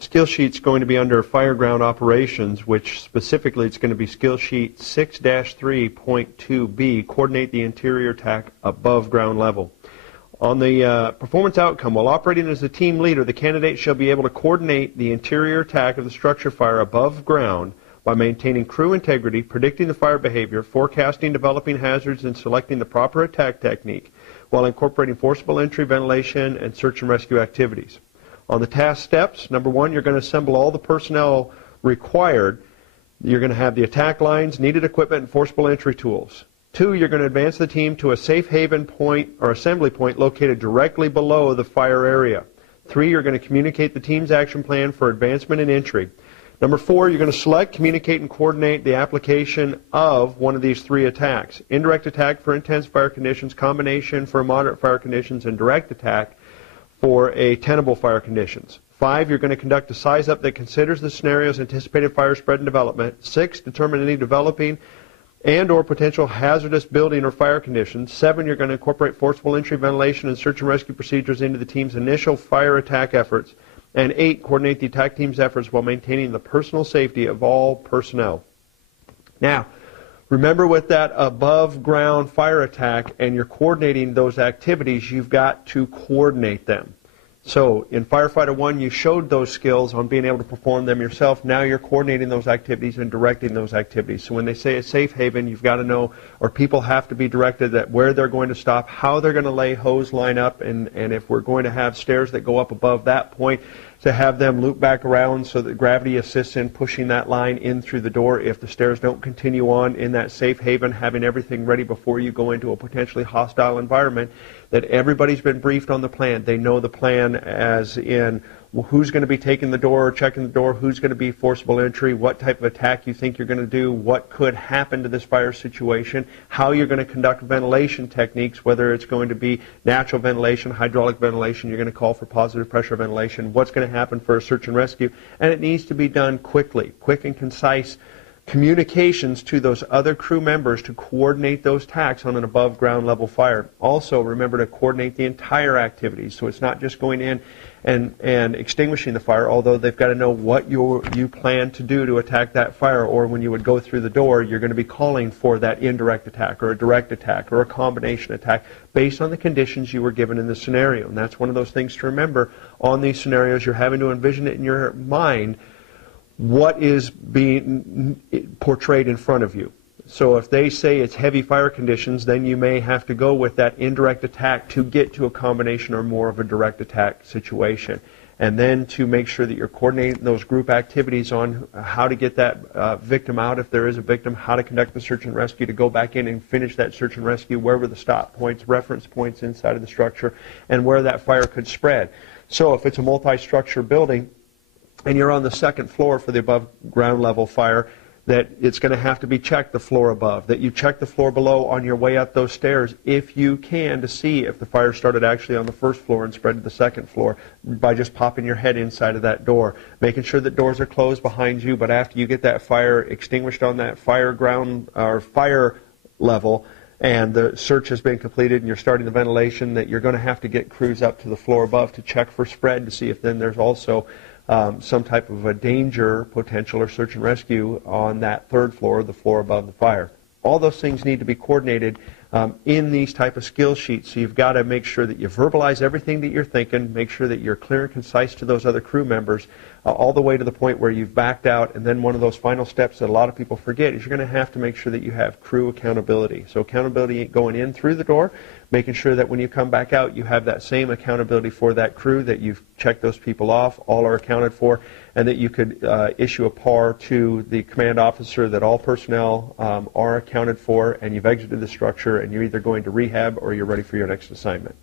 skill sheet's going to be under fire ground operations, which specifically it's going to be skill sheet 6-3.2b, coordinate the interior attack above ground level. On the performance outcome, while operating as a team leader, the candidate shall be able to coordinate the interior attack of the structure fire above ground by maintaining crew integrity, predicting the fire behavior, forecasting developing hazards, and selecting the proper attack technique, while incorporating forcible entry, ventilation, and search and rescue activities. On the task steps, number one, you're going to assemble all the personnel required. You're going to have the attack lines, needed equipment, and forcible entry tools. 2, you're going to advance the team to a safe haven point or assembly point located directly below the fire area. 3, you're going to communicate the team's action plan for advancement and entry. Number 4, you're going to select, communicate, and coordinate the application of one of these 3 attacks. Indirect attack for intense fire conditions, combination for moderate fire conditions, and direct attack for a tenable fire conditions. 5, you're going to conduct a size-up that considers the scenarios anticipated fire spread and development. 6, determine any developing and or potential hazardous building or fire conditions. 7, you're going to incorporate forcible entry, ventilation, and search and rescue procedures into the team's initial fire attack efforts. And 8, coordinate the attack team's efforts while maintaining the personal safety of all personnel. Now, remember with that above ground fire attack and you're coordinating those activities, you've got to coordinate them. So in Firefighter 1, you showed those skills on being able to perform them yourself. Now you're coordinating those activities and directing those activities. So when they say a safe haven, you've got to know, or people have to be directed that where they're going to stop, how they're going to lay hose line up, and if we're going to have stairs that go up above that point, to have them loop back around so that gravity assists in pushing that line in through the door. If the stairs don't continue on in that safe haven, having everything ready before you go into a potentially hostile environment, that everybody's been briefed on the plan. They know the plan as in who's going to be taking the door or checking the door, who's going to be forcible entry, what type of attack you think you're going to do, what could happen to this fire situation, how you're going to conduct ventilation techniques, whether it's going to be natural ventilation, hydraulic ventilation, you're going to call for positive pressure ventilation, what's going to happen for a search and rescue, and it needs to be done quickly, quick and concise communications to those other crew members to coordinate those attacks on an above ground level fire. Also, remember to coordinate the entire activities, so it's not just going in and extinguishing the fire, although they've got to know what you plan to do to attack that fire, or when you would go through the door, you're going to be calling for that indirect attack or a direct attack or a combination attack based on the conditions you were given in the scenario. And that's one of those things to remember on these scenarios. You're having to envision it in your mind, what is being portrayed in front of you. So if they say it's heavy fire conditions, then you may have to go with that indirect attack to get to a combination or more of a direct attack situation. And then to make sure that you're coordinating those group activities on how to get that victim out if there is a victim, how to conduct the search and rescue, to go back in and finish that search and rescue, where were the stop points, reference points inside of the structure, and where that fire could spread. So if it's a multi-structure building and you're on the second floor for the above ground level fire, that it's going to have to be checked the floor above, that you check the floor below on your way up those stairs if you can, to see if the fire started actually on the first floor and spread to the second floor by just popping your head inside of that door, making sure that doors are closed behind you, but after you get that fire extinguished on that fire ground or fire level and the search has been completed and you're starting the ventilation, that you're going to have to get crews up to the floor above to check for spread, to see if then there's also some type of a danger potential or search and rescue on that third floor, the floor above the fire. All those things need to be coordinated in these type of skill sheets. So you've got to make sure that you verbalize everything that you're thinking, make sure that you're clear and concise to those other crew members, all the way to the point where you've backed out. And then one of those final steps that a lot of people forget is you're going to have to make sure that you have crew accountability. So accountability going in through the door, making sure that when you come back out, you have that same accountability for that crew, that you've checked those people off, all are accounted for, and that you could issue a PAR to the command officer that all personnel are accounted for, and you've exited the structure, and you're either going to rehab or you're ready for your next assignment.